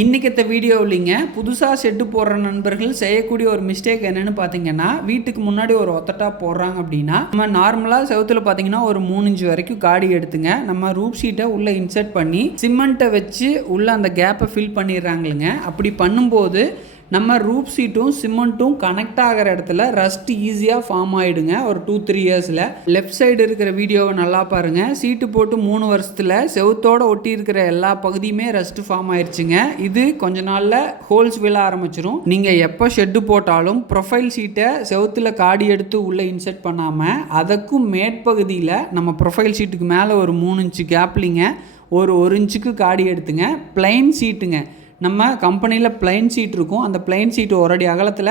இன்றைக்கத்த வீடியோவிலிங்க புதுசாக ஷெட்டு போடுற நண்பர்கள் செய்யக்கூடிய ஒரு மிஸ்டேக் என்னென்னு பார்த்தீங்கன்னா, வீட்டுக்கு முன்னாடி ஒரு ஒத்தட்டா போடுறாங்க அப்படின்னா, நம்ம நார்மலாக செவுத்துல பார்த்தீங்கன்னா ஒரு 3 இன்ச் வரைக்கும் காடி எடுத்துங்க நம்ம ரூப் ஷீட்டை உள்ளே இன்சர்ட் பண்ணி சிமெண்ட்டை வச்சு உள்ளே அந்த கேப்பை ஃபில் பண்ணிடுறாங்களுங்க. அப்படி பண்ணும்போது நம்ம ரூப் ஷீட்டும் சிமெண்ட்டும் கனெக்ட் ஆகிற இடத்துல ரஸ்ட் ஈஸியாக ஃபார்ம் ஆகிடுங்க ஒரு 2-3 இயர்ஸில். லெஃப்ட் சைடு இருக்கிற வீடியோவை நல்லா பாருங்கள். சீட்டு போட்டு 3 வருஷத்தில் செவுத்தோடு ஒட்டி இருக்கிற எல்லா பகுதியுமே ரஸ்ட் ஃபார்ம் ஆயிடுச்சுங்க. இது கொஞ்ச நாளில் ஹோல்ஸ் விழ ஆரம்பிச்சிடும். நீங்கள் எப்போ ஷெட்டு போட்டாலும் ப்ரொஃபைல் ஷீட்டை செவுத்தில் காடி எடுத்து உள்ளே இன்சர்ட் பண்ணாமல் அதுக்கும் மேற்பகுதியில் நம்ம ப்ரொஃபைல் ஷீட்டுக்கு மேலே ஒரு 3 இன்ச்சு கேப்லிங்க ஒரு 1 இன்ச்சுக்கு காடி எடுத்துங்க. பிளைன் சீட்டுங்க, நம்ம கம்பெனியில் பிளைன் சீட் இருக்கும். அந்த பிளைன் சீட்டு ஒரு அடி அகலத்தில்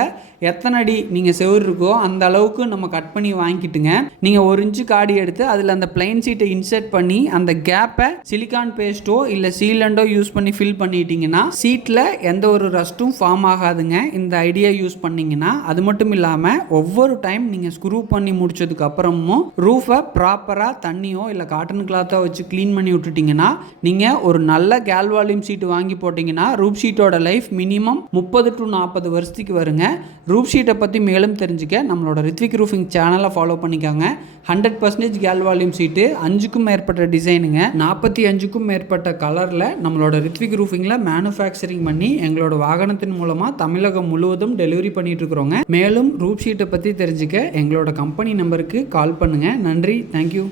எத்தனை அடி நீங்கள் செவுரு இருக்கோ அந்த அளவுக்கு நம்ம கட் பண்ணி வாங்கிட்டுங்க. நீங்கள் 1 இன்ச்சு காடி எடுத்து அதில் அந்த பிளைன் சீட்டை இன்சர்ட் பண்ணி அந்த கேப்பை சிலிக்கான் பேஸ்ட்டோ இல்லை சீலண்டோ யூஸ் பண்ணி ஃபில் பண்ணிட்டீங்கன்னா சீட்டில் எந்த ஒரு ரஸ்ட்டும் ஃபார்ம் ஆகாதுங்க. இந்த ஐடியா யூஸ் பண்ணிங்கன்னா. அது மட்டும் இல்லாமல் ஒவ்வொரு டைம் நீங்கள் ஸ்க்ரூ பண்ணி முடிச்சதுக்கு அப்புறமும் ரூஃபை ப்ராப்பராக தண்ணியோ இல்லை காட்டன் கிளாத்தோ வச்சு க்ளீன் பண்ணி விட்டுட்டிங்கன்னா நீங்கள் ஒரு நல்ல கேல்வால்யூம் சீட்டு வாங்கி போட்டிங்கன்னா ரூப் ஷீட்டோட லைஃப் மினிமம் 30 to 40 வருஷத்துக்கு வருங்க. ரூப் ஷீட்டை பற்றி மேலும் தெரிஞ்சுக்க நம்மளோட ரித்விக் ரூஃபிங் சேனலை ஃபாலோ பண்ணிக்கோங்க. 100% கேல் வால்யூம் சீட்டு, 5க்கும் மேற்பட்ட டிசைனுங்க, 45க்கும் மேற்பட்ட கலரில் நம்மளோட ரித்விக் ரூஃபிங்கில் மேனுஃபேக்சரிங் பண்ணி எங்களோட வாகனத்தின் மூலமாக தமிழகம் முழுவதும் டெலிவரி பண்ணிட்டு இருக்கிறோங்க. மேலும் ரூப் ஷீட்டை பற்றி தெரிஞ்சுக்க எங்களோட கம்பெனி நம்பருக்கு கால் பண்ணுங்கள். நன்றி, தேங்க்யூ.